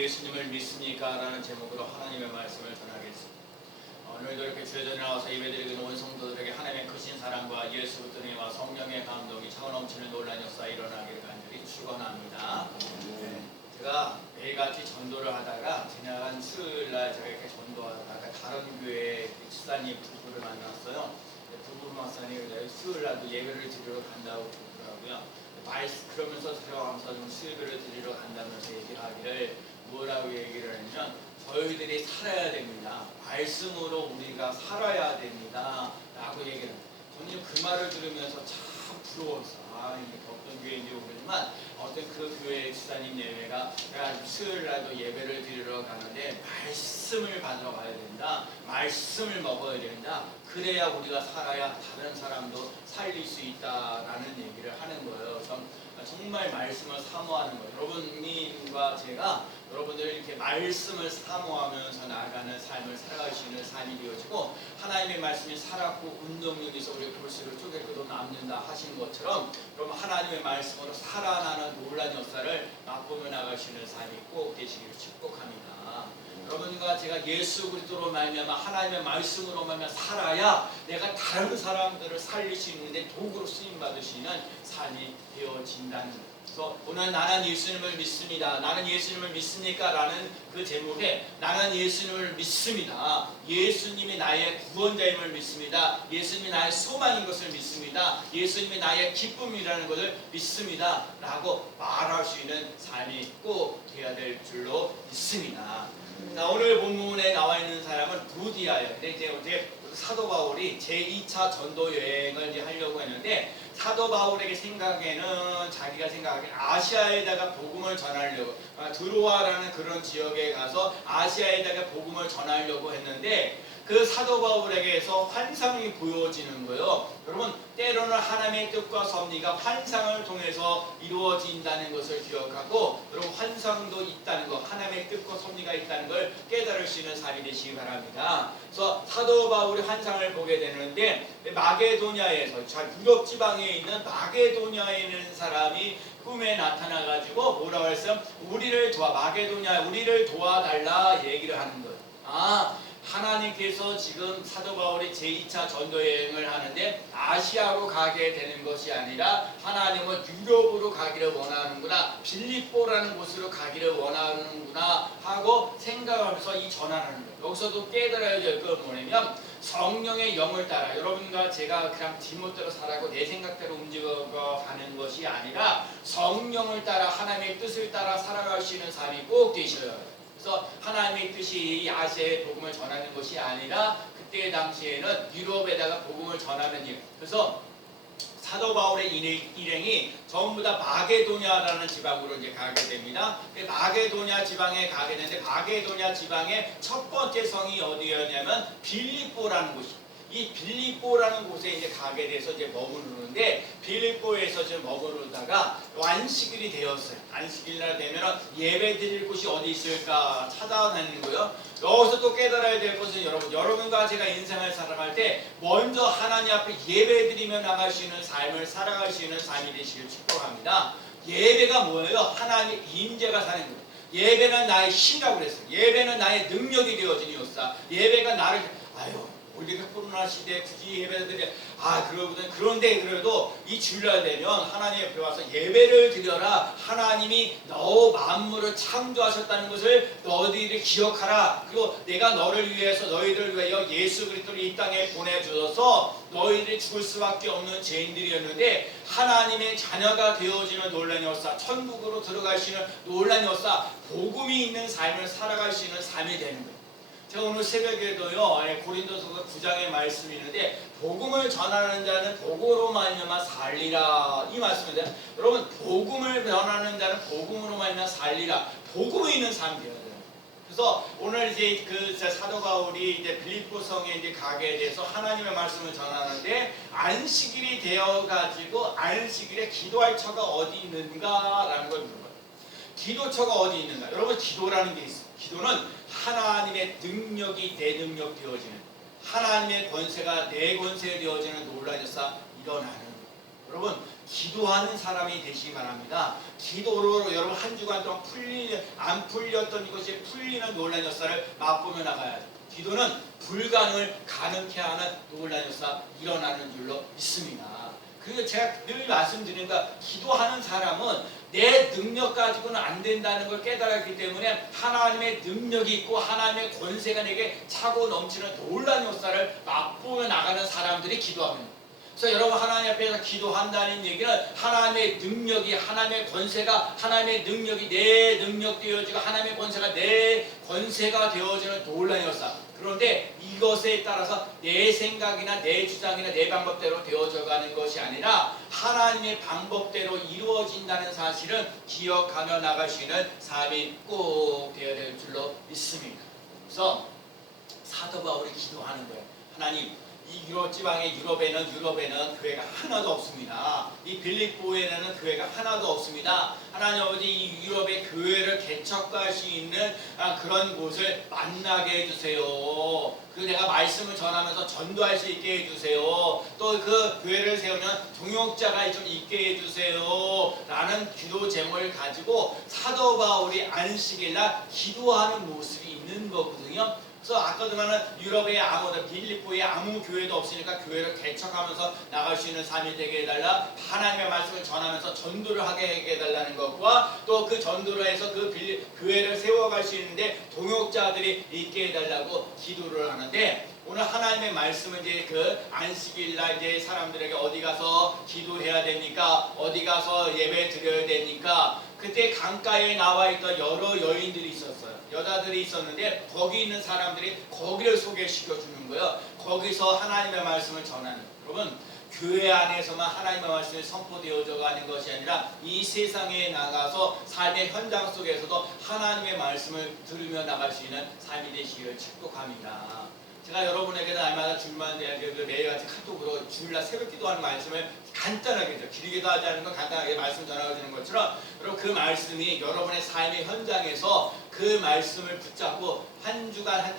예수님을 믿습니까? 라는 제목으로 하나님의 말씀을 전하겠습니다. 오늘도 이렇게 주의 전에 나와서 예배드리는 온 성도들에게 하나님의 크신 사랑과 예수 그리스도의 은혜와 성령의 감동이 차고 넘치는 놀라운 역사 일어나기를 간절히 축원합니다. 제가 매일같이 전도를 하다가 지나간 수요일날 제가 이렇게 전도하다가 다른 교회 집사님 부부를 만났어요. 부부 목사님이 수요일날도 예배를 드리러 간다고 그러더라고요. 그러면서 들어가면서 좀 수요일을 드리러 간다면서 얘기를 하기를 뭐라고 얘기를 했냐면 저희들이 살아야 됩니다. 말씀으로 우리가 살아야 됩니다. 라고 얘기를 해요. 저는 그 말을 들으면서 참 부러웠어. 이게 어떤 교회인지 모르지만 어떤 그 교회 지사님 예배가 내가 수요일날도 예배를 드리러 가는데 말씀을 받으러 가야 된다. 말씀을 먹어야 된다. 그래야 우리가 살아야 다른 사람도 살릴 수 있다라는 얘기를 하는 거예요. 그래서 정말 말씀을 사모하는 거예요. 여러분과 제가 여러분들 이렇게 말씀을 사모하면서 나아가는 삶을 살아가시는 삶이 되어지고 하나님의 말씀이 살았고 운동력에서 우리 골수를 쪼개고도 남는다 하신 것처럼 여러분 하나님의 말씀으로 살아나는 놀라운 역사를 맛보며 나가시는 삶이 꼭 되시기를 축복합니다. 여러분과 제가 예수 그리스도로 말미암아 하나님의 말씀으로 말미암아 살아야 내가 다른 사람들을 살릴 수 있는데 도구로 쓰임 받으시는 삶이 되어진다는 것. 그래서 오늘 나는 예수님을 믿습니다. 나는 예수님을 믿습니까? 라는 그 제목에 나는 예수님을 믿습니다. 예수님이 나의 구원자임을 믿습니다. 예수님이 나의 소망인 것을 믿습니다. 예수님이 나의 기쁨이라는 것을 믿습니다. 라고 말할 수 있는 삶이 꼭 되어야 될 줄로 믿습니다. 자, 오늘 본문에 나와 있는 사람은 루디아예요. 근데 이제 사도 바울이 제2차 전도 여행을 이제 하려고 했는데 사도 바울에게 생각에는 자기가 생각하기에 아시아에다가 복음을 전하려고 드로아라는 그런 지역에 가서 아시아에다가 복음을 전하려고 했는데 그 사도 바울에게서 환상이 보여지는 거예요. 여러분 때로는 하나님의 뜻과 섭리가 환상을 통해서 이루어진다는 것을 기억하고 여러분 환상도 있다는 것, 하나님의 뜻과 섭리가 있다는 걸 깨달으시는 삶이 되시기 바랍니다. 그래서 사도 바울이 환상을 보게 되는데 마게도냐에서 유럽 지방에 있는 마게도냐에 있는 사람이 꿈에 나타나가지고 뭐라고 했어요? 우리를 도와달라 얘기를 하는 거예요. 하나님께서 지금 사도 바울이 제2차 전도여행을 하는데 아시아로 가게 되는 것이 아니라 하나님은 유럽으로 가기를 원하는구나, 빌립보라는 곳으로 가기를 원하는구나 하고 생각하면서 이 전하는 거예요. 여기서도 깨달아야 될 건 뭐냐면 성령의 영을 따라 여러분과 제가 그냥 지멋대로 살아고 내 생각대로 움직여가는 것이 아니라 성령을 따라 하나님의 뜻을 따라 살아갈 수 있는 삶이 꼭 되셔야 해요. 그래서 하나님의 뜻이 아시아에 복음을 전하는 것이 아니라 그때 당시에는 유럽에다가 복음을 전하는 일. 그래서 사도 바울의 일행이 전부 다 마게도냐라는 지방으로 이제 가게 됩니다. 마게도냐 지방에 가게 되는데 마게도냐 지방의 첫 번째 성이 어디였냐면 빌립보라는 곳이. 이 빌립보라는 곳에 이제 가게 돼서 이제 머무르는데 빌립보에서 이제 머무르다가 안식일이 되었어요. 안식일날 되면 예배 드릴 곳이 어디 있을까 찾아다니는 거예요. 여기서 또 깨달아야 될 것은 여러분과 제가 인생을 살아갈 때 먼저 하나님 앞에 예배 드리며 나갈 수 있는 삶을 살아갈 수 있는 삶이 되시길 축복합니다. 예배가 뭐예요? 하나님의 임재가 사는 거예요. 예배는 나의 힘이라고 그랬어요. 예배는 나의 능력이 되어진 이었다. 예배가 나를 우리가 코로나 시대에 굳이 예배드려 그런데 그래도 이 주일날 되면 하나님 앞에 와서 예배를 드려라. 하나님이 너 만물을 창조하셨다는 것을 너희들이 기억하라. 그리고 내가 너를 위해서 너희들을 위하여 예수 그리스도를 이 땅에 보내주셔서 너희들이 죽을 수밖에 없는 죄인들이었는데 하나님의 자녀가 되어지는 놀라운 역사, 천국으로 들어갈 수 있는 놀라운 역사, 복음이 있는 삶을 살아갈 수 있는 삶이 되는 거예요. 제가 오늘 새벽에도요 고린도서 9장의 말씀이 있는데 복음을 전하는 자는 복으로 말미암아 살리라 이 말씀인데 여러분 복음을 전하는 자는 복음으로 말미암아 살리라. 복음이 있는 삶이 되어야 돼요. 그래서 오늘 이제 그 사도 바울이 이제 빌립보 성에 이제 가게 돼서 하나님의 말씀을 전하는데 안식일이 되어 가지고 안식일에 기도할 처가 어디 있는가라는 걸 물어봐요. 기도처가 어디 있는가? 여러분 기도라는 게 있어요. 기도는 하나님의 능력이 내 능력 되어지는 하나님의 권세가 내 권세 되어지는 놀라운 역사 일어나는 거예요. 여러분 기도하는 사람이 되시기 바랍니다. 기도로 여러분 한 주간 동안 안 풀렸던 이것이 풀리는 놀라운 역사를 맛보며 나가야죠. 기도는 불가능을 가능케 하는 놀라운 역사 일어나는 줄로 믿습니다. 그리고 제가 늘 말씀드리는 거, 기도하는 사람은 내 능력 가지고는 안 된다는 걸 깨달았기 때문에 하나님의 능력이 있고 하나님의 권세가 내게 차고 넘치는 놀라운 역사를 맛보며 나가는 사람들이 기도합니다. 그래서 여러분 하나님 앞에서 기도한다는 얘기는 하나님의 능력이, 하나님의 권세가, 하나님의 능력이 내 능력 되어지고 하나님의 권세가 내 권세가 되어지는 놀라운 역사. 그런데 이것에 따라서 내 생각이나 내 주장이나 내 방법대로 되어져가는 것이 아니라 하나님의 방법대로 이루어진다는 사실을 기억하며 나갈 수 있는 삶이 꼭 되어야 될 줄로 믿습니다. 그래서 사도 바울이 기도하는 거예요. 하나님, 이 유럽 지방의 유럽에는 교회가 하나도 없습니다. 이 빌립보에는 교회가 하나도 없습니다. 하나님 아버지, 이 유럽의 교회를 개척할 수 있는 그런 곳을 만나게 해주세요. 그리고 내가 말씀을 전하면서 전도할 수 있게 해주세요. 또 그 교회를 세우면 동역자가 좀 있게 해주세요. 라는 기도 제목을 가지고 사도 바울이 안식일날 기도하는 모습이 있는 거거든요. 그래서 아까도 말한 유럽의 빌립보에 아무 교회도 없으니까 교회를 개척하면서 나갈 수 있는 삶이 되게 해달라, 하나님의 말씀을 전하면서 전도를 하게 해달라는 것과 또 그 전도를 해서 그 교회를 세워갈 수 있는데 동역자들이 있게 해달라고 기도를 하는데, 오늘 하나님의 말씀은 이제 그 안식일날 이제 사람들에게 어디 가서 기도해야 됩니까? 어디 가서 예배 드려야 됩니까? 그때 강가에 나와 있던 여러 여인들이 있었어요. 여자들이 있었는데 거기 있는 사람들이 거기를 소개시켜 주는 거예요. 거기서 하나님의 말씀을 전하는. 여러분, 교회 안에서만 하나님의 말씀이 선포되어져 가는 것이 아니라 이 세상에 나가서 삶의 현장 속에서도 하나님의 말씀을 들으며 나갈 수 있는 삶이 되시기를 축복합니다. 제가 여러분에게 날마다 주일마다 매일같이 카톡으로 주일날 새벽 기도하는 말씀을 간단하게, 길게도 하지 않은 건 간단하게 말씀 전하는 것처럼, 여러분 그 말씀이 여러분의 삶의 현장에서 그 말씀을 붙잡고 한 주간의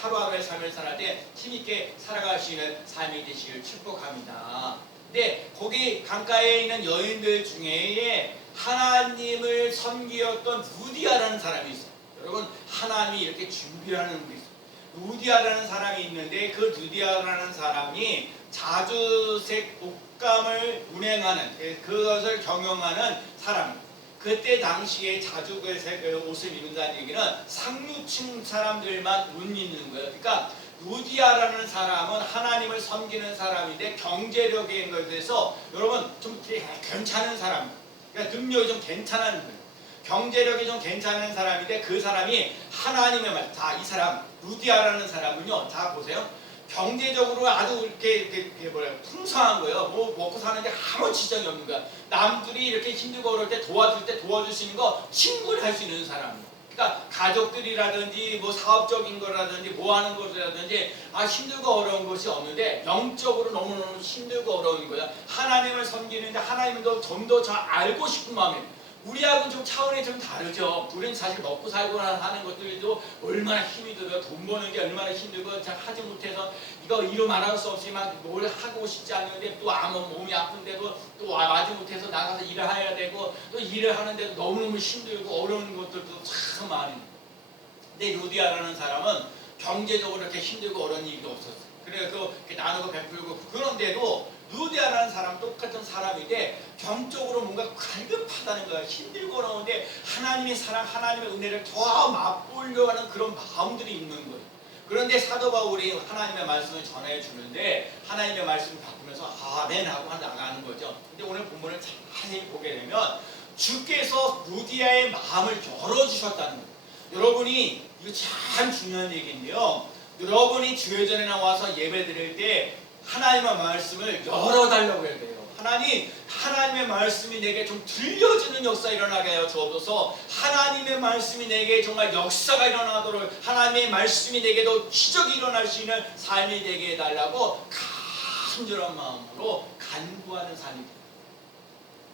하루하루의 삶을 살아갈 때 힘있게 살아갈 수 있는 삶이 되시길 축복합니다. 근데 거기 강가에 있는 여인들 중에 하나님을 섬기었던 루디아라는 사람이 있어요. 여러분, 하나님이 이렇게 준비하는 분이 있어요. 루디아라는 사람이 있는데 그 루디아라는 사람이 자주색 옷감을 운행하는, 그것을 경영하는 사람. 그때 당시에 자주색 옷을 입는다는 얘기는 상류층 사람들만 옷 입는 거예요. 그러니까 루디아라는 사람은 하나님을 섬기는 사람인데 경제력에 대해서 여러분 좀 괜찮은 사람, 그러니까 능력이 좀 괜찮은 거예요. 경제력이 좀 괜찮은 사람인데 그 사람이 하나님의 말, 자, 이 사람 루디아라는 사람은요, 자 보세요, 경제적으로 아주 이렇게 풍성한 거예요. 뭐 먹고 사는데 아무 지장이 없는 거야. 남들이 이렇게 힘들고 어려울 때 도와줄 때 도와줄 수 있는 거 친구를 할 수 있는 사람이에요. 그러니까 가족들이라든지 뭐 사업적인 거라든지 뭐 하는 것이라든지 힘들고 어려운 것이 없는데 영적으로 너무너무 힘들고 어려운 거야. 하나님을 섬기는데 하나님을 좀 더 알고 싶은 마음이에요. 우리하고는 좀 차원이 좀 다르죠. 우리는 사실 먹고 살고 하는 것들도 얼마나 힘이 들어요. 돈 버는 게 얼마나 힘들고 잘 하지 못해서 이거 이루 말할 수 없이 막 뭘 하고 싶지 않은데 또 아무 몸이 아픈데도 또 마지 못해서 나가서 일을 해야 되고 또 일을 하는데도 너무너무 힘들고 어려운 것들도 참 많이. 근데 루디아라는 사람은 경제적으로 이렇게 힘들고 어려운 일도 없었어요. 그래서 나누고 베풀고, 그런데도 루디아라는 사람 똑같은 사람인데 경적으로 뭔가 갈급하다는 거야. 힘들고 어려운데 하나님의 사랑, 하나님의 은혜를 더 맛보려고 하는 그런 마음들이 있는 거예요. 그런데 사도 바울이 하나님의 말씀을 전해주는데 하나님의 말씀을 바꾸면서 아멘 하고 나가는 거죠. 근데 오늘 본문을 자세히 보게 되면 주께서 루디아의 마음을 열어주셨다는 거예요. 여러분이, 이거 참 중요한 얘기인데요, 여러분이 주회전에 나와서 예배 드릴 때 하나님의 말씀을 열어달라고 해야 돼요. 하나님의 말씀이 내게 좀 들려지는 역사 일어나게 하여 주옵소서. 하나님의 말씀이 내게 정말 역사가 일어나도록, 하나님의 말씀이 내게도 기적이 일어날 수 있는 삶이 되게 해달라고 간절한 마음으로 간구하는 삶이 됩니다.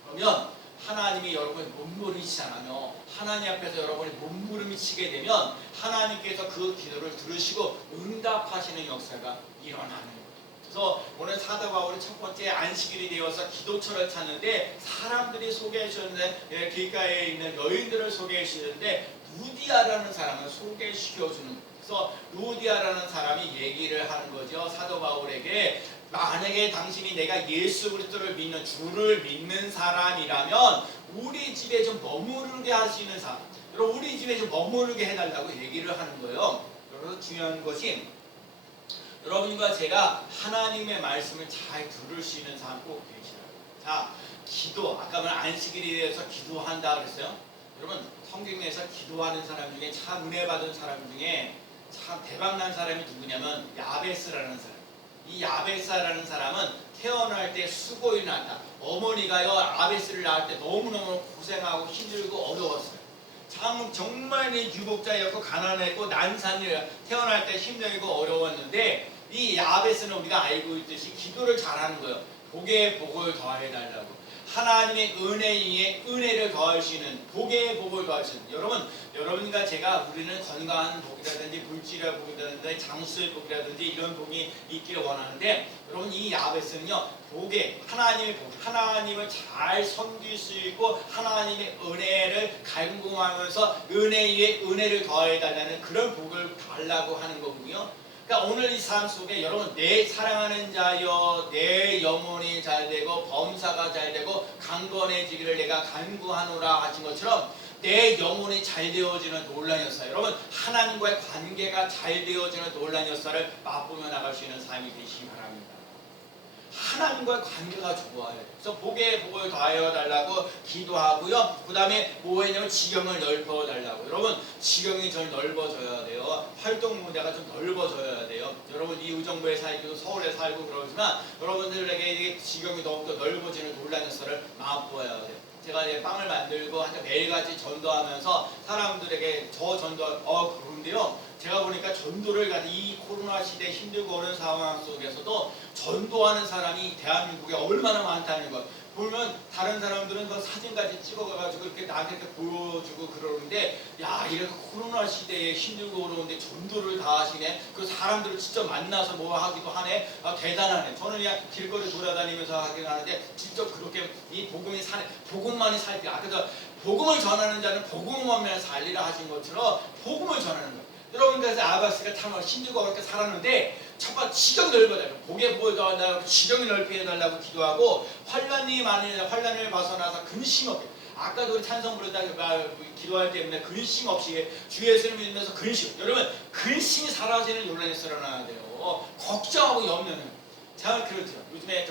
그러면 하나님이 여러분의 몸부림치잖아요. 하나님 앞에서 여러분이 몸부림치게 되면 하나님께서 그 기도를 들으시고 응답하시는 역사가 일어나는 거예요. 그래서 오늘 사도 바울이 첫 번째 안식일이 되어서 기도처를 찾는데 사람들이 소개해 주는데 길가에 있는 여인들을 소개해 주는데 루디아라는 사람을 소개시켜 주는. 그래서 루디아라는 사람이 얘기를 하는 거죠. 사도 바울에게 만약에 당신이 내가 예수 그리스도를 믿는 주를 믿는 사람이라면 우리 집에 좀 머무르게 하시는 사람, 여러분 우리 집에 좀 머무르게 해달라고 얘기를 하는 거예요. 그래서 중요한 것이 여러분과 제가 하나님의 말씀을 잘 들을 수 있는 사람 꼭 계시라고. 자, 기도, 아까 말 안식일에 대해서 기도한다 그랬어요. 여러분 성경에서 기도하는 사람 중에 참 은혜 받은 사람 중에 참 대박난 사람이 누구냐면 야베스라는 사람. 이 야베스라는 사람은 태어날 때 수고를 낳았다. 어머니가요 야베스를 낳을 때 너무너무 고생하고 힘들고 어려웠어요. 정말 유복자였고 가난했고 난산이에요. 태어날 때 힘들고 어려웠는데 이 야베스는 우리가 알고 있듯이 기도를 잘하는 거예요. 복에 복을 더해달라고. 하나님의 은혜 위에 은혜를 더하시는 복에 복을 더하시는. 여러분과 제가 우리는 건강한 복이라든지 물질의 복이라든지 장수의 복이라든지 이런 복이 있기를 원하는데 여러분 이 야베스는요 복에 하나님의 복, 하나님을 잘 섬길 수 있고 하나님의 은혜를 갈구하면서 은혜 위에 은혜를 더해달라는 그런 복을 달라고 하는 거군요. 그러니까 오늘 이 삶 속에 여러분 내 사랑하는 자여 내 영혼이 잘되고 범사가 잘되고 강건해지기를 내가 간구하노라 하신 것처럼 내 영혼이 잘 되어지는 놀란 역사, 여러분 하나님과의 관계가 잘 되어지는 놀란 역사를 맛보며 나갈 수 있는 삶이 되시기 바랍니다. 하나님과의 관계가 좋아요. 그래서 복에 복을 더하여 달라고 기도하고요. 그 다음에 뭐 했냐면 지경을 넓혀 달라고. 여러분 지경이 좀 넓어져야 돼요. 활동 무대가 좀 넓어져야 돼요. 여러분 이 의정부에 살고 서울에 살고 그러지만 여러분들에게 지경이 더욱더 넓어지는 놀라운 역사를 맛보아야 돼요. 제가 이제 빵을 만들고 매일같이 전도하면서 사람들에게 그런데요. 제가 보니까 전도를 이 코로나 시대에 힘들고 어려운 상황 속에서도 전도하는 사람이 대한민국에 얼마나 많다는 것. 보면 다른 사람들은 그 사진까지 찍어가지고 이렇게 나한테 이렇게 보여주고 그러는데 야 이렇게 코로나 시대에 힘들고 어려운데 전도를 다 하시네. 그 사람들을 직접 만나서 뭐 하기도 하네. 대단하네. 저는 그냥 길거리 돌아다니면서 하긴 하는데 직접 그렇게 이 복음이 사네. 복음만이 살게. 그래서 복음을 전하는 자는 복음만 살리라 하신 것처럼 복음을 전하는 거예요. 여러분 그래서 아바스가 참 힘들고 어렵게 살았는데 첫 번째 지경이 넓어달라고 복에 복을 더하달라고 지경이 넓게 해달라고 기도하고 환난이 많으니 환난을 벗어나서 근심 없게. 아까도 우리 찬송 부르다 기도할 때 근심 없이 주 예수를 믿으면서 근심. 여러분 근심이 사라지는 논란이 일어나야 돼요. 걱정하고 염려는. 자 그렇죠. 요즘에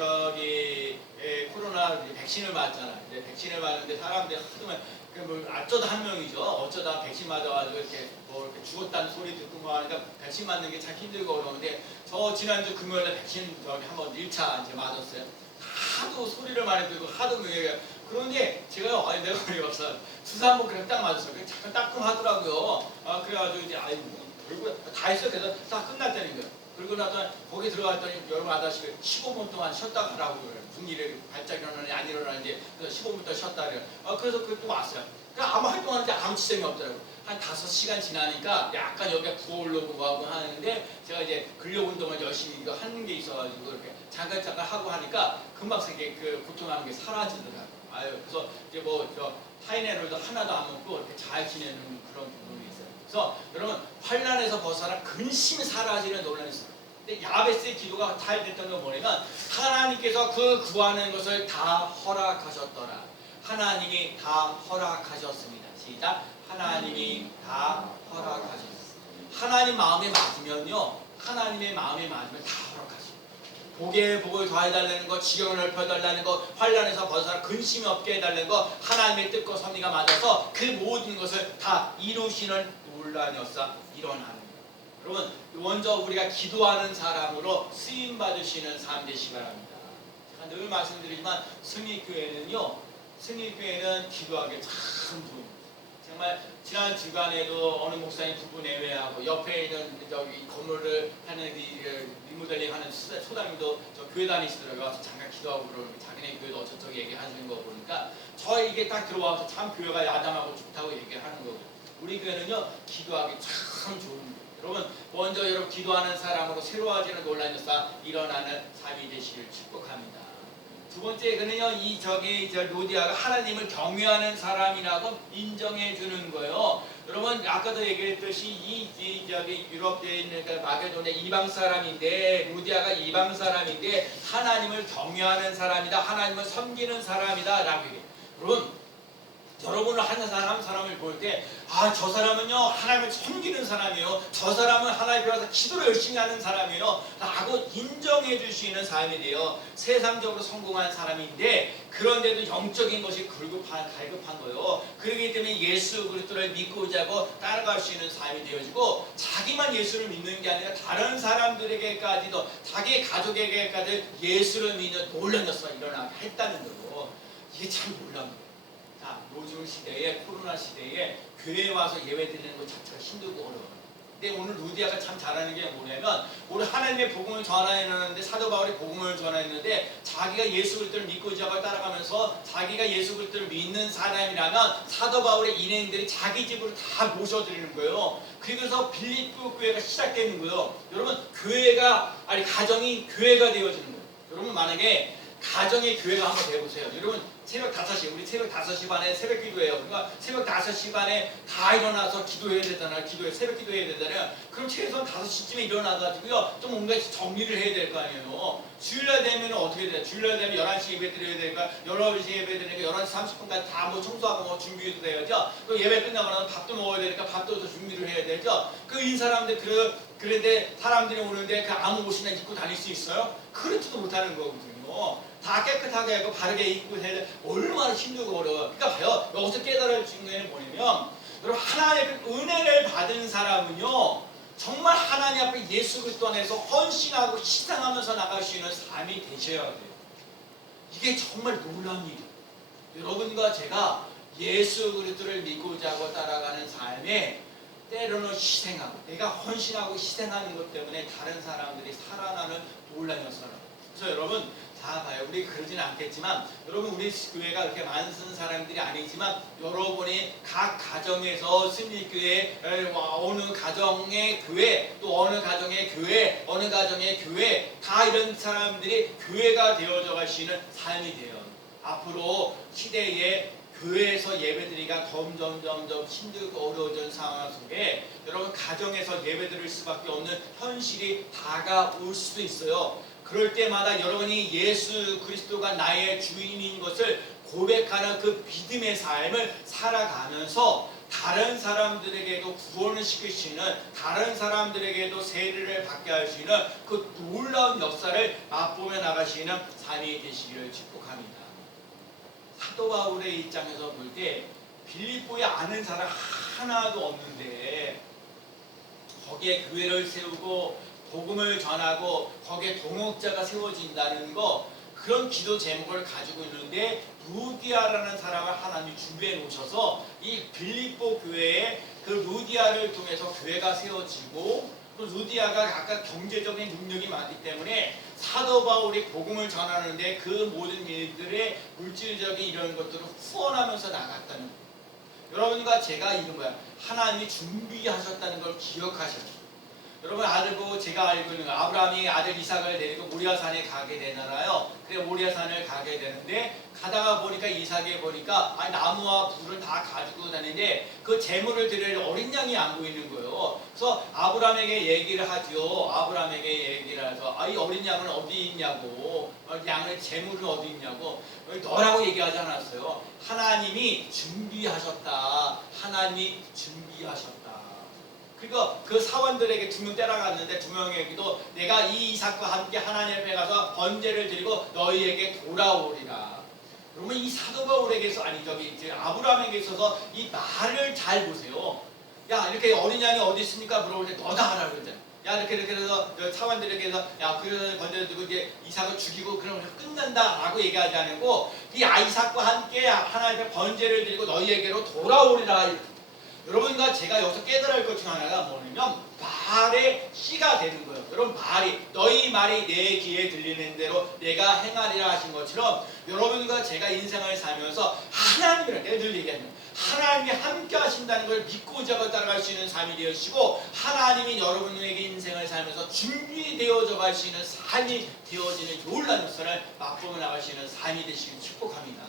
코로나 백신을 맞잖아. 백신을 맞는데 사람들이 하도 어쩌다 한 명이죠. 어쩌다 백신 맞아가지고 이렇게 죽었다는 소리 듣고 뭐 하니까 백신 맞는 게 참 힘들고 어려운데 저 지난주 금요일에 백신 한번 1차 이제 맞았어요. 하도 소리를 많이 들고 하도 그런데 제가 내가 우리 박사 주사 한번 그냥 딱 맞았어요. 잠깐 따끔하더라고요. 그래가지고 이제 별거 다 했어요. 그래서 딱 끝났다는 거예요. 그리고 나서 거기 들어갔더니 여러분 아다시피 15분 동안 쉬었다 가라고 그래요. 무슨 일에 발작 일어나는지 안 일어나는지 그래서 15분 동안 쉬었다 그래요. 그래서 또 왔어요. 그러니까 아무 활동하는데 아무 지장이 없더라고요. 한 5시간 지나니까 약간 여기가 부어오르고 하고 하는데 제가 이제 근력 운동을 열심히 하는 게 있어가지고 이렇게 잠깐 하고 하니까 금방 그 고통하는 게 사라지더라고요. 그래서 이제 타이레놀도 하나도 안 먹고 이렇게 잘 지내는 그런 부분이 있어요. 그래서 여러분 환난에서 벗어나 근심이 사라지는 논란이 있어요. 근데 야베스의 기도가 잘 됐던 건 뭐냐면 하나님께서 그 구하는 것을 다 허락하셨더라. 하나님이 다 허락하셨습니다. 시작. 하나님이 다 허락하셨습니다. 하나님 마음에 맞으면요. 하나님의 마음에 맞으면 다 허락하십니다. 복에 복을 더해달라는 것, 지경을 넓혀달라는 것, 환난에서 벗어나 근심이 없게 해달라는 것, 하나님의 뜻과 섭리가 맞아서 그 모든 것을 다 이루시는 놀라운 역사 일어나는 거예요. 여러분 먼저 우리가 기도하는 사람으로 쓰임받으시는 삶 되시기 바랍니다. 제가 늘 말씀드리지만 승리교회는 기도하기 참 좋은. 정말 지난 주간에도 어느 목사님 두 분 예외하고 옆에 있는 건물을 하는 리모델링 하는 소장님도 저 교회 다니시더라고요. 와서 잠깐 기도하고 그러는데 자기네 교회도 어쩌고 얘기하시는 거 보니까 이게 딱 들어와서 참 교회가 야당하고 좋다고 얘기하는 거고 우리 교회는요 기도하기 참 좋은 거예요. 여러분 먼저 여러분 기도하는 사람으로 새로워지는 놀란 역사 일어나는 삶이 되시길 축복합니다. 두 번째 그는요 저 루디아가 하나님을 경외하는 사람이라고 인정해 주는 거예요. 여러분 아까도 얘기했듯이 유럽에 있는 마게도냐 이방 사람인데 루디아가 이방 사람인데 하나님을 경외하는 사람이다. 하나님을 섬기는 사람이다라고 얘기해요. 여러분을 한 사람을 볼 때 저 사람은요 하나님을 섬기는 사람이에요. 저 사람은 하나님 앞에서 기도를 열심히 하는 사람이에요 라고 인정해 줄 수 있는 삶이 돼요. 세상적으로 성공한 사람인데 그런데도 영적인 것이 갈급한 거예요. 그렇기 때문에 예수 그리스도를 믿고자 하고 따라갈 수 있는 삶이 되어지고 자기만 예수를 믿는 게 아니라 다른 사람들에게까지도 자기 가족에게까지 예수를 믿는 놀라운 역사가 일어나게 했다는 거고 이게 참 놀라운 거예요. 요즘 시대에 코로나 시대에 교회에 와서 예배 드리는 것 자체가 힘들고 어려워요. 근데 오늘 루디아가 참 잘하는 게 뭐냐면 오늘 하나님의 복음을 전하는데 사도 바울이 복음을 전했는데 자기가 예수 그리스도를 믿고 지하고 따라가면서 자기가 예수 그리스도를 믿는 사람이라면 사도 바울의 일행들이 자기 집으로 다 모셔드리는 거예요. 그래서 빌립보 교회가 시작되는 거예요. 여러분 가정이 교회가 되어지는 거예요. 여러분 만약에 가정의 교회가 한번 되어보세요. 여러분 새벽 5시 우리 새벽 5시 반에 새벽 기도해요. 그러니까 새벽 5시 반에 다 일어나서 기도해야 되잖아요. 새벽 기도해야 되잖아요. 그럼 최소한 5시쯤에 일어나가지고요 좀 뭔가 정리를 해야 될 거 아니에요. 주일날 되면 어떻게 돼요? 주일날 되면 11시 예배 드려야 되니까 11시 예배 드리니까 11시 30분까지 다 청소하고 준비해도 돼야죠. 또 예배 끝나고 나서 밥도 먹어야 되니까 밥도 준비를 해야 되죠. 이 사람들 그런데 사람들이 오는데 아무 옷이나 입고 다닐 수 있어요? 그렇지도 못하는 거거든요. 다 깨끗하게 하고 바르게 입고 해야 돼. 얼마나 힘들고 어려워요. 그러니까 봐요. 여기서 깨달을 중요한 뭐냐면 여러분 하나님의 은혜를 받은 사람은요 정말 하나님 앞에 예수 그리스도 안에서 헌신하고 희생하면서 나갈 수 있는 삶이 되셔야 돼요. 이게 정말 놀라운 일이에요. 여러분과 제가 예수 그리스도를 믿고자 하고 따라가는 삶에 때로는 희생하고 내가 헌신하고 희생하는 것 때문에 다른 사람들이 살아나는 놀라운 역사를. 그래서 여러분 다 봐요. 우리 그러진 않겠지만 여러분 우리 교회가 그렇게 많은 사람들이 아니지만 여러분이 각 가정에서 승리교회 어느 가정의 교회 또 어느 가정의 교회 어느 가정의 교회 다 이런 사람들이 교회가 되어져 가시는 삶이 돼요. 앞으로 시대에 교회에서 예배드리기가 점점 힘들고 어려워진 상황 속에 여러분 가정에서 예배드릴 수밖에 없는 현실이 다가올 수도 있어요. 그럴 때마다 여러분이 예수 그리스도가 나의 주인인 것을 고백하는 그 믿음의 삶을 살아가면서 다른 사람들에게도 구원을 시킬 수 있는 다른 사람들에게도 세례를 받게 할 수 있는 그 놀라운 역사를 맛보며 나가시는 삶이 되시기를 축복합니다. 사도 바울의 입장에서 볼 때 빌립보에 아는 사람 하나도 없는데 거기에 교회를 세우고 복음을 전하고 거기에 동역자가 세워진다는 거 그런 기도 제목을 가지고 있는데 루디아라는 사람을 하나님이 준비해 놓으셔서 이 빌립보 교회에 그 루디아를 통해서 교회가 세워지고 또 루디아가 아까 경제적인 능력이 많기 때문에 사도 바울이 복음을 전하는데 그 모든 일들의 물질적인 이런 것들을 후원하면서 나갔다는 거예요. 여러분과 제가 이런 거야. 하나님이 준비하셨다는 걸 기억하셔요. 여러분 아들 보고 제가 알고 있는 거 아브라함이 아들 이삭을 데리고 모리아산에 가게 되잖아요. 그래 모리아산을 가게 되는데 가다가 보니까 이삭에 보니까 나무와 불을 다 가지고 다니는데 그 제물을 드릴 어린 양이 안 보이는 거예요. 그래서 아브라함에게 얘기를 하죠. 아브라함에게 얘기를 해서 이 어린 양은 어디 있냐고 양의 제물은 어디 있냐고 너라고 얘기하지 않았어요. 하나님이 준비하셨다. 하나님이 준비하셨다. 그리고 그 사원들에게 2명 때려갔는데 2명에게도 내가 이 이삭과 함께 하나님 앞에 가서 번제를 드리고 너희에게 돌아오리라. 여러분 이 사도 바울에게서 아브라함에게 있어서 이 말을 잘 보세요. 야 이렇게 어린 양이 어디 있습니까? 물어볼 때 너다 하라 그러잖아요. 야 이렇게 해서 사원들에게서 야 그 번제를 드리고 이제 이삭을 죽이고 그러면 끝난다라고 얘기하지 않고 이 이삭과 함께 하나님 앞에 번제를 드리고 너희에게로 돌아오리라. 여러분과 제가 여기서 깨달아야 할 것 중 하나가 뭐냐면 말의 씨가 되는 거예요. 여러분 너희 말이 내 귀에 들리는 대로 내가 행하리라 하신 것처럼 여러분과 제가 인생을 살면서 하나님이라고 늘 얘기하는 거예요. 하나님이 함께 하신다는 걸 믿고 따라갈 수 있는 삶이 되어지고 하나님이 여러분에게 인생을 살면서 준비되어져 갈 수 있는 삶이 되어지는 놀라운 역사를 맛보며 나갈 수 있는 삶이 되시길 축복합니다.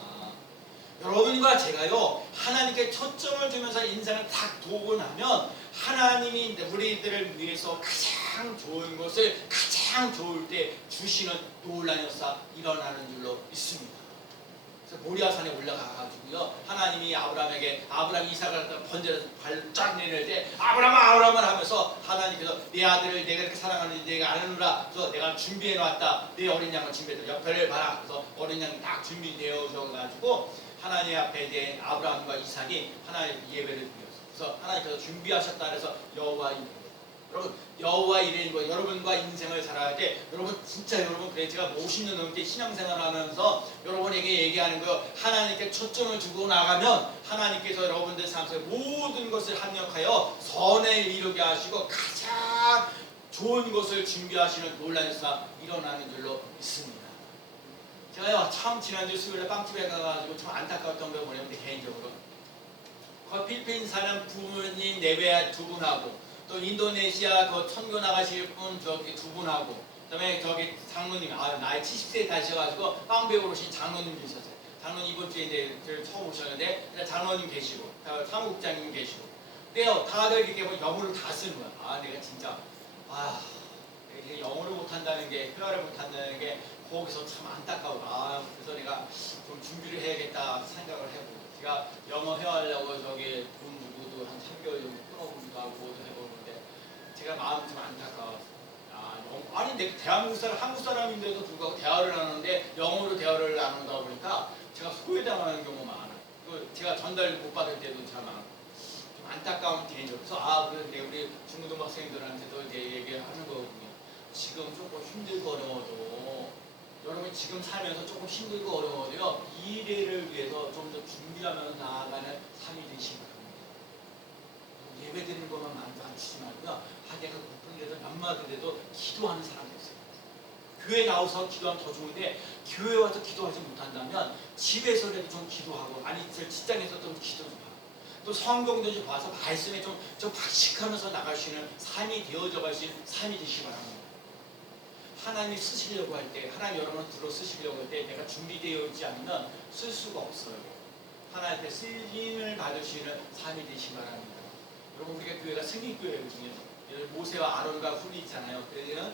여러분과 제가요 하나님께 초점을 주면서 인생을 딱 도고 나면 하나님이 우리들을 위해서 가장 좋은 것을 가장 좋을 때 주시는 놀라운 역사 일어나는 줄로 믿습니다. 그래서 모리아산에 올라가가지고요 하나님이 아브라함 이삭을 갖다 번제를 발을 쫙 내릴 때 아브라함을 하면서 하나님께서 내 아들을 내가 이렇게 사랑하는지 내가 아느라 그래서 내가 준비해 놨다. 내 어린 양을 준비해서 옆에를 봐라. 그래서 어린 양이 딱 준비되어져 가지고 하나님 앞에 이제 아브라함과 이삭이 하나님 예배를 드렸어요. 그래서 하나님께서 준비하셨다 그래서 여호와 여러분 여호와 이레인 거 여러분과 인생을 살아갈 때 여러분 진짜 여러분 그래 제가 50년 넘게 신앙생활을 하면서 여러분에게 얘기하는 거요 하나님께 초점을 주고 나가면 하나님께서 여러분들 삶 속에 모든 것을 합력하여 선을 이루게 하시고 가장 좋은 것을 준비하시는 놀라운 역사 일어나는 줄로 믿습니다. 제가요 참 지난주 수요일에 빵집에 가가지고 참 안타까웠던 걸 뭐냐면 개인적으로 그 필리핀 사는 부모님 4배 2분하고 또 인도네시아 그 선교 나가실 분 저기 2분하고 그다음에 저기 장로님 나이 70세 다셔가지고 빵 배우러 오신 장로님 계셨어요. 장로님 이번 주에 이제 처음 오셨는데 장로님 계시고 사무국장님 계시고 근데요 다들 이렇게 뭐 영어를 다 쓰는 거야. 내가 진짜 이게 영어를 못한다는 게 회화를 못한다는 게 거기서 참 안타까워. 그래서 내가 좀 준비를 해야겠다 생각을 해보고 제가 영어 회화하려고 저기 돈 주고도 한 3개월 정도 끊어보기도 하고 뭐도 해보는데 제가 마음이 좀 안타까워. 아니 내가 대한민국 사람 한국 사람인데도 불구하고 대화를 하는데 영어로 대화를 나눈다 보니까 제가 소외당하는 경우가 많아요. 제가 전달 못 받을 때도 참 많아요. 좀 안타까운 개인적으로 그래서 그런데 우리 중고등 학생들한테도 이제 얘기하는 거거든요. 지금 조금 힘들고 어려워도 여러분 지금 살면서 조금 힘들고 어려워도요 미래를 위해서 좀 더 준비하면서 나아가는 삶이 되시기 바랍니다. 예배 드리는 것만 만족하지 말고요 내가 고픈데도 몇 마디라도 기도하는 사람이 있어요. 교회 나와서 기도하면 더 좋은데 교회 와서 기도하지 못한다면 집에서라도 좀 기도하고 아니 직장에서 좀 기도 좀 하고 또 성경도 좀 봐서 말씀에 좀 박식하면서 나갈 수 있는 삶이 되어져 갈 수 있는 삶이 되시기 바랍니다. 하나님이 쓰시려고 할 때 하나님 여러분을 들어 쓰시려고 할 때 내가 준비되어 있지 않으면 쓸 수가 없어요. 하나님 앞에 쓰임을 받으시는 삶이 되시기 바랍니다. 여러분 우리가 교회가 승리교회거든요. 모세와 아론과 훌이 있잖아요. 그래서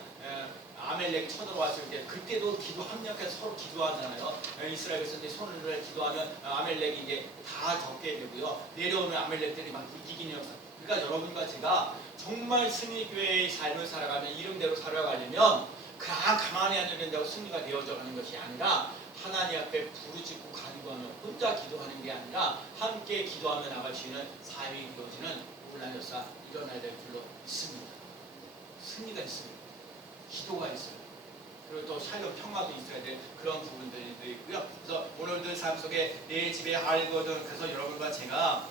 아멜렉이 쳐들어왔을 때 그때도 기도 합력해서 서로 기도하잖아요. 이스라엘에서 이제 손을 기도하면 아멜렉이 이제 다 적게 되고요. 내려오면 아멜렉들이 막 이기는 역사. 그러니까 여러분과 제가 정말 승리교회의 삶을 살아가면 이름대로 살아가려면 그냥 가만히 앉아있는다고 승리가 되어져 가는 것이 아니라 하나님 앞에 부르짖고 간구하며 혼자 기도하는 게 아니라 함께 기도하며 나갈 수 있는 삶이 되어지는 놀라운 역사 일어나야 될 줄로 믿습니다. 승리가 있습니다. 기도가 있어요. 그리고 또 살려 평화도 있어야 될 그런 부분들도 있고요. 그래서 오늘들 삶 속에 내 집에 알거든 그래서 여러분과 제가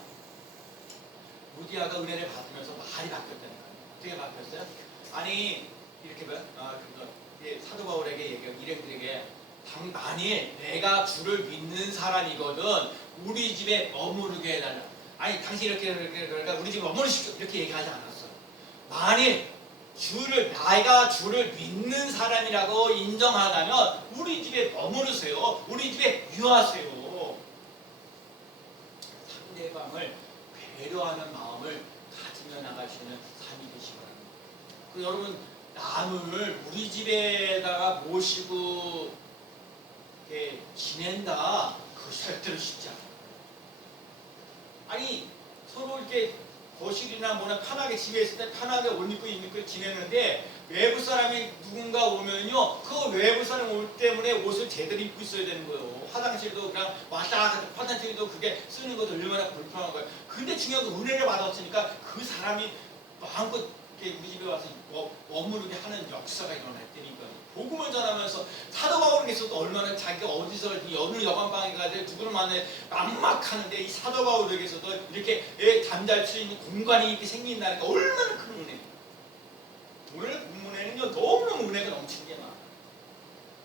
루디아가 은혜를 받으면서 말이 바뀌었다니까요. 어떻게 바뀌었어요? 아니 이렇게 사도 바울에게 얘기해요. 일행들에게 만일 내가 주를 믿는 사람이거든 우리 집에 머무르게 해달라. 아니 당신 이렇게 그러니까 우리 집에 머무르십시오 이렇게 얘기하지 않았어요. 만일 내가 주를 믿는 사람이라고 인정하다면 우리 집에 머무르세요. 우리 집에 유하세요. 상대방을 배려하는 마음을 가지며 나가시는 삶이 되시기 바랍니다. 그리고 여러분 남을 우리 집에다가 모시고 이렇게 지낸다 그것이 절대로 쉽지 않아요. 아니 서로 이렇게 거실이나 뭐나 편하게 집에 있을 때 편하게 옷 입고 지내는데 외부 사람이 누군가 오면요 그 외부 사람 올 때문에 옷을 제대로 입고 있어야 되는 거예요. 화장실도 그냥 왔다 갔다 화장실도 그게 쓰는 것도 얼마나 불편한 거예요. 근데 중요한 건 은혜를 받았으니까 그 사람이 마음껏 우리 집에 와서 머무르게 하는 역사가 일어날 때니까 복음을 전하면서 사도 바울에게서도 얼마나 자기가 어디서 어느 여관방에 가야 누구를 만나야 막막하는데 이 사도 바울에게서도 이렇게 잠잘 수 있는 공간이 이렇게 생긴다니까 얼마나 큰 은혜. 오늘 본문에는요 너무너무 은혜가 넘치는 게 많아요.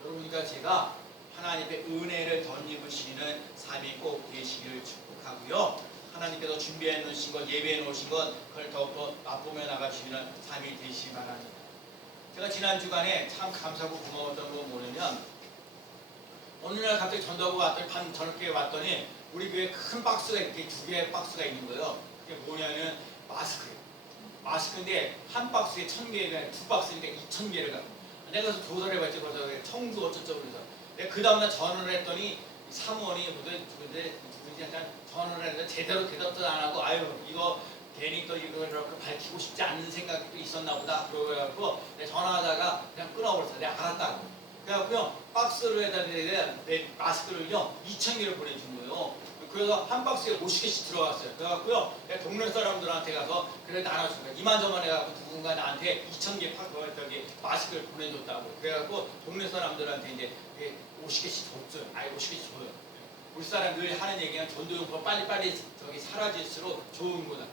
여러분과 제가 하나님의 은혜를 덧입으시는 삶이 꼭 되시기를 축복하고요. 하나님께서 준비해 놓으신 것, 예배해 놓으신 것, 그걸 더욱더 맛보며 나가시는 삶이 되시기 바랍니다. 제가 지난 주간에 참 감사하고 고마웠던 건 뭐냐면, 어느 날 갑자기 전도하고 왔더니 반 저녁에 왔더니 우리 교회에 큰 박스가 이렇게 2개의 박스가 있는 거예요. 그게 뭐냐면 마스크예요. 마스크인데 한 박스에 1000개가 2박스인데 2000개를 갖고, 내가 그래서 조사를 해봤지. 그래서 청구 어쩌고 그래서 내가 그 다음날 전화를 했더니 사무원이 누군지 약간 전화를 했는데 제대로 대답도 안 하고, 아유 이거 괜히 또 이걸 밝히고 싶지 않는 생각이 또 있었나 보다 그러고 내가 전화하다가 그냥 끊어버렸어. 내가 알았다고. 그래갖고요, 박스로 해다 내 마스크를요 2000개를 보내준 거예요. 그래서 한 박스에 50개씩 들어갔어요. 그래갖고요, 내가 동네 사람들한테 가서 그래 나눠준 거야. 이만저만 해갖고 누군가 나한테 2000개 마스크를 보내줬다고. 그래갖고 동네 사람들한테 이제 50개씩 줬어요. 아예 50개씩 줘요. 우리 사람 늘 하는 얘기는 전도용품 빨리빨리 사라질수록 좋은 거다.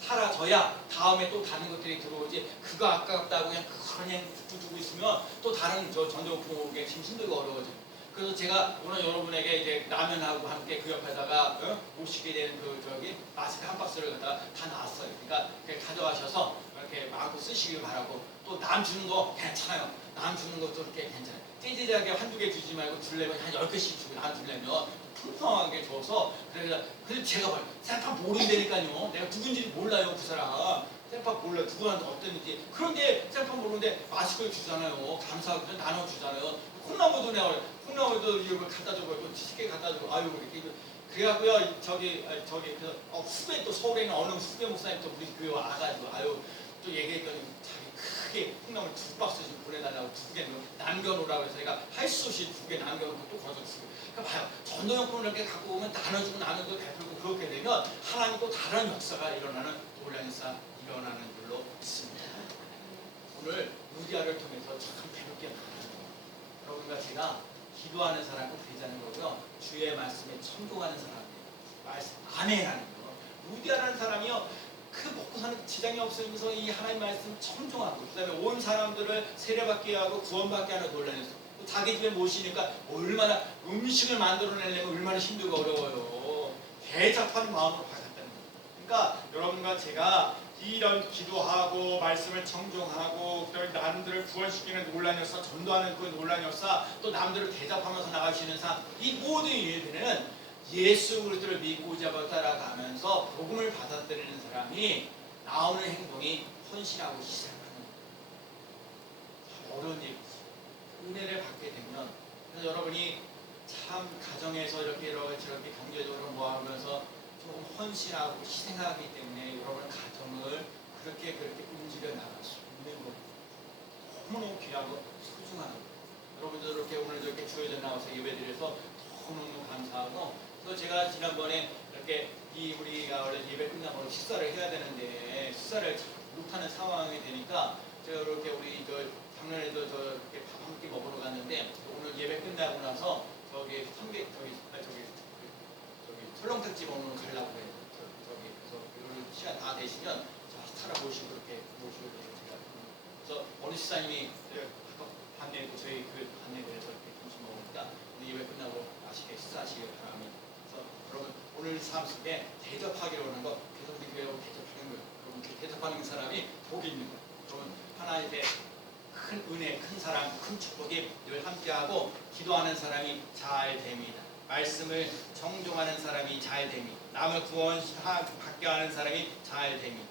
사라져야 다음에 또 다른 것들이 들어오지, 그거 아깝다고 그냥 두고 있으면 또 다른 전도용품 오게 지금 힘들고 어려워져. 그래서 제가 오늘 여러분에게 이제 라면하고 함께 그 옆에다가 50개 되는 마스크 한 박스를 갖다가 다 놨어요. 그러니까 가져가셔서 이렇게 마구 쓰시길 바라고, 또 남 주는 거 괜찮아요. 남 주는 것도 이렇게 괜찮아요. 찌질하게 한두 개 주지 말고 줄려면 한 10개씩 주고 남 줄려면 풍성하게 줘서. 그래서 제가 봐요. 생판 모른다니까요. 내가 누군지 몰라요. 그 사람 생판 몰라. 누구한테 어땠는지. 그런데 생판 모르는데 마스크를 주잖아요. 감사하고 나눠주잖아요. 콩나물도 내가 콩나물도 이거 갖다 주고 또 치즈케이크 갖다 주고, 아유 이렇게. 그래갖고요 그 후배, 또 서울에 있는 어느 후배 목사님 또 우리 교회 와가지고 아유 또 얘기했더니 자기 크게 콩나물 2박스씩 보내달라고 2개 남겨놓으라고 해서 제가 할 수 없이 2개 남겨놓고 또 거기서 주고. 그러니까 봐요. 전도용품을 이렇게 갖고 오면 나눠주고 나눠주고 베풀고, 그렇게 되면 하나님 또 다른 역사가 일어나는 놀라운 역사 일어나는 줄로 믿습니다. 오늘 루디아를 통해서 참 배울 게 많아요. 여러분과 제가 기도하는 사람이 되자는 거고요. 주의 말씀에 청종하는 사람이에요. 말씀 아멘하는 거. 루디아라는 사람이요, 그 먹고 사는 지장이 없으면서 이 하나님 말씀 청종하고, 그 다음에 온 사람들을 세례받게 하고 구원받게 하는 논란이었어요. 자기 집에 모시니까 얼마나 음식을 만들어내려면 얼마나 힘들고 어려워요. 대접하는 마음으로 받았다는 거예요. 그러니까 여러분과 제가 이런 기도하고 말씀을 청종하고, 그다음에 남들을 구원시키는 논란 역사, 전도하는 그 논란 역사, 또 남들을 대접하면서 나가시는 삶, 이 모든 일들은 예수 그리스도를 믿고자 따라가면서 복음을 받아들이는 사람이 나오는 행동이 헌신하고 희생하는 참 어려운 얘기지. 은혜를 받게 되면, 그래서 여러분이 참 가정에서 이렇게 저렇게 경제적으로 모아하면서 좀 헌신하고 희생하기 때문에 여러분 가정을 그렇게 움직여 나갈 수 있는 거, 너무너무 귀하고 소중한 거. 여러분들 이렇게 오늘 이렇게 주여져 나와서 예배드려서 너무너무 감사하고, 또 제가 지난번에 이렇게 우리가 원래 예배 끝나고 식사를 해야 되는데 식사를 못하는 상황이 되니까 제가 이렇게 우리 작년에도 이렇게 밥 한 끼 먹으러 갔는데, 오늘 예배 끝나고 나서 설렁탕집 오늘 가려고 해요. 그래서 오늘 시간 다 되시면 차라 모시고 그렇게 모시고 제가. 그래서 어느 시사님이 반내고 저희 그 반내고 해서 이렇게 점심 먹으니까 예배 끝나고 맛있게 식사하시길 바랍니다. 그래서 여러분 오늘 삶 속에 대접하기로 하는 거, 계속 우리 교회하고 대접하는 거예요. 여러분 대접하는 사람이 복이 있는 거예요. 여러분 하나님의 큰 은혜, 큰 사랑, 큰 축복이 늘 함께하고, 기도하는 사람이 잘 됩니다. 말씀을 정종하는 사람이 잘 됩니다. 남을 구원받게 하는 사람이 잘 됩니다.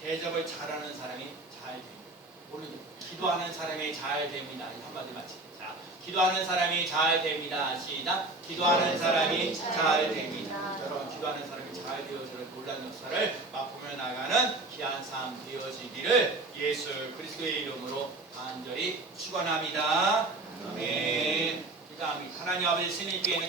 대접을 잘하는 사람이 잘 됩니다. 오늘 기도하는 사람이 잘 됩니다. 한마디 마치. 자, 기도하는 사람이 잘 됩니다. 시작. 기도하는 사람이 잘 됩니다. 여러분 기도하는 사람이 잘 되어지는 놀라운 역사를 맛보며 나가는 귀한 삶 되어지기를 예수 그리스도의 이름으로 간절히 축원합니다. 아멘. 하나님 아버지, 스님께는